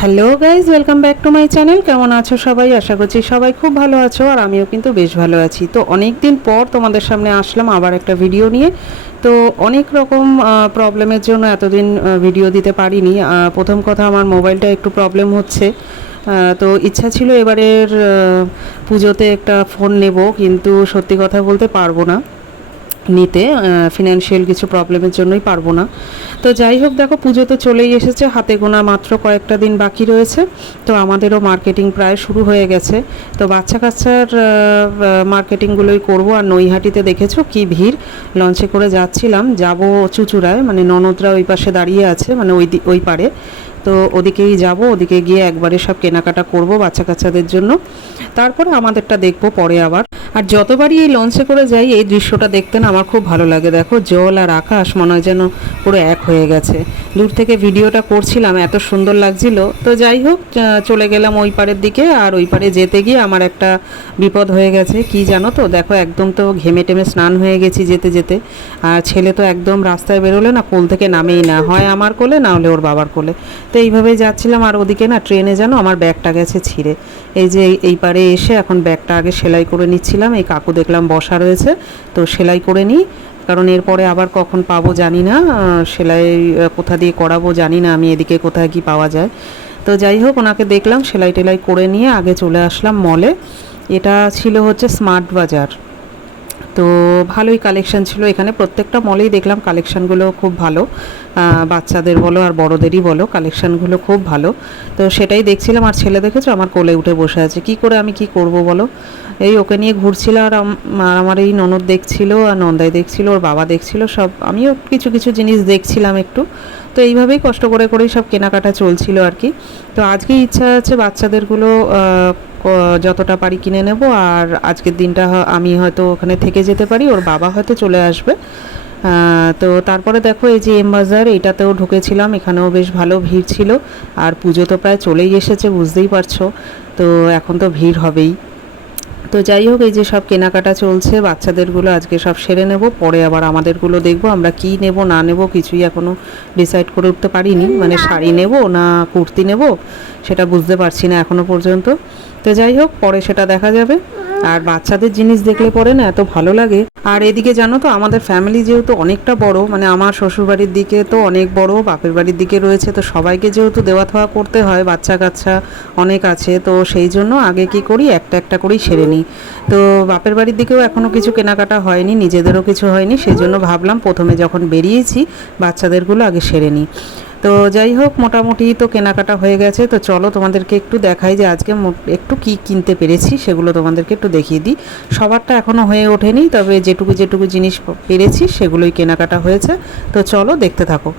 Hello guys, welcome back to my channel. কেমন আছো সবাই? আশা করছি সবাই খুব ভালো আছো, আর আমিও কিন্তু বেশ ভালো আছি। তো অনেক দিন পর তোমাদের সামনে আসলাম আবার একটা ভিডিও নিয়ে। তো অনেক রকম প্রবলেমের জন্য এতদিন ভিডিও দিতে পারিনি। প্রথম কথা, আমার মোবাইলটা একটু প্রবলেম হচ্ছে। তো ইচ্ছা ছিল এবারের পুজোতে একটা ফোন নেব, কিন্তু সত্যি কথা বলতে পারবো না নিতে, ফিনান্সিয়াল কিছু প্রবলেমের জন্যই পারবো না। তো যাই হোক, দেখো পুজো তো চলেই এসেছে, হাতে গোনা মাত্র কয়েকটা দিন বাকি রয়েছে। তো আমাদেরও মার্কেটিং প্রায় শুরু হয়ে গেছে। তো বাচ্চা কাচ্চার মার্কেটিংগুলোই করব। আর নৈহাটিতে দেখেছো কি ভিড়। লঞ্চে করে যাচ্ছিলাম, যাব চুচুড়ায়, মানে ননদরা ওই পাশে দাঁড়িয়ে আছে, মানে ওই পারে। তো ওদিকেই যাব, ওদিকে গিয়ে একবারে সব কেনাকাটা করব বাচ্চা কাচ্চাদের জন্য। তারপরে আমাদেরটা দেখবো পরে আবার। আর যতবারই এই লঞ্চে করে যাই, এই দৃশ্যটা দেখতে না আমার খুব ভালো লাগে। দেখো জল আর আকাশ মনে হয় যেন পুরো এক হয়ে গেছে। দূর থেকে ভিডিওটা করছিলাম, এত সুন্দর লাগছিল। তো যাই হোক, চলে গেলাম ওই পারের দিকে। আর ওই পারে যেতে গিয়ে আমার একটা বিপদ হয়ে গেছে। কি জানো তো, দেখো একদম তো ঘেমে টেমে স্নান হয়ে গেছি যেতে যেতে। আর ছেলে তো একদম রাস্তায় বেরোলে না কোল থেকে নামেই না, হয় আমার কোলে না হলে ওর বাবার কোলে। তো এইভাবেই যাচ্ছিলাম। আর ওদিকে না ট্রেনে যেন আমার ব্যাগটা গেছে ছিঁড়ে। এই যে এই পারে এসে এখন ব্যাগটা আগে সেলাই করে নিচ্ছিলাম। এই কাকু দেখলাম বসা রয়েছে, তো সেলাই করে নিই, কারণ এরপরে আবার কখন পাবো জানি না, সেলাই কোথা দিয়ে করাবো জানি না আমি, এদিকে কোথায় কি পাওয়া যায়। তো যাই হোক, ওনাকে দেখলাম সেলাই টেলাই করে নিয়ে আগে চলে আসলাম মলে। এটা ছিল হচ্ছে স্মার্ট বাজার। তো ভালোই কালেকশান ছিল এখানে, প্রত্যেকটা মলেই দেখলাম কালেকশানগুলো খুব ভালো। বাচ্চাদের বলো আর বড়োদেরই বলো, কালেকশানগুলো খুব ভালো। তো সেটাই দেখছিলাম। আর ছেলে দেখেছো আমার কোলে উঠে বসে আছে। কি করে আমি কি করব বলো, এই ওকে নিয়ে ঘুরছিল। আর আমার এই ননদ দেখছিল, আর নন্দাই দেখছিল, ওর বাবা দেখছিল, সব আমিও কিছু কিছু জিনিস দেখছিলাম একটু। তো এইভাবেই কষ্ট করে করেই সব কেনাকাটা চলছিল আর কি। তো আজকে ইচ্ছা আছে বাচ্চাদেরগুলো যতটা পারি কিনে নেব। আর আজকের দিনটা আমি হয়তো ওখানে থেকে যেতে পারি, ওর বাবা হয়তো চলে আসবে। তো তারপরে দেখো এই যে এম বাজার, এইটাতেও ঢুকেছিলাম, এখানেও বেশ ভালো ভিড় ছিল। আর পুজো তো প্রায় চলেই এসেছে, বুঝতেই পারছো। তো এখন তো ভিড় হবেই। তো যাই হোক, এই যে সব কেনাকাটা চলছে, বাচ্চাদেরগুলো আজকে সব সেরে নেব, পরে আবার আমাদেরগুলো দেখব। আমরা কি নেব না নেব কিছুই এখনও ডিসাইড করে উঠতে পারিনি, মানে শাড়ি নেব না কুর্তি নেব সেটা বুঝতে পারছি না এখনও পর্যন্ত। তো যাই হোক, পরে সেটা দেখা যাবে। আর বাচ্চাদের জিনিস দেখলে পরে না এত ভালো লাগে। আর এদিকে জানো তো, আমাদের ফ্যামিলি যেহেতু অনেকটা বড়, মানে আমার শ্বশুরবাড়ির দিকে তো অনেক বড়, বাপের বাড়ির দিকে রয়েছে, তো সবাইকে যেহেতু দেওয়া থাওয়া করতে হয়, বাচ্চা কাচ্চা অনেক আছে, তো সেই জন্য আগে কি করি একটা একটা করেই সেরে নিই। তো বাপের বাড়ির দিকেও এখনও কিছু কেনাকাটা হয়নি, নিজেদেরও কিছু হয়নি, সেই জন্য ভাবলাম প্রথমে যখন বেরিয়েছি বাচ্চাদেরগুলো আগে সেরে নিই। তো যাই হোক, মোটামুটি তো কেনাকাটা হয়ে গেছে। তো চলো তোমাদেরকে একটু দেখাই যে আজকে একটু কি কিনতে পেরেছি, সেগুলো তোমাদেরকে একটু দেখিয়ে দিই। সবারটা এখনও হয়ে ওঠেনি, তবে যেটুকু যেটুকু জিনিস পেরেছি সেগুলোই কেনাকাটা হয়েছে। তো চলো দেখতে থাকো।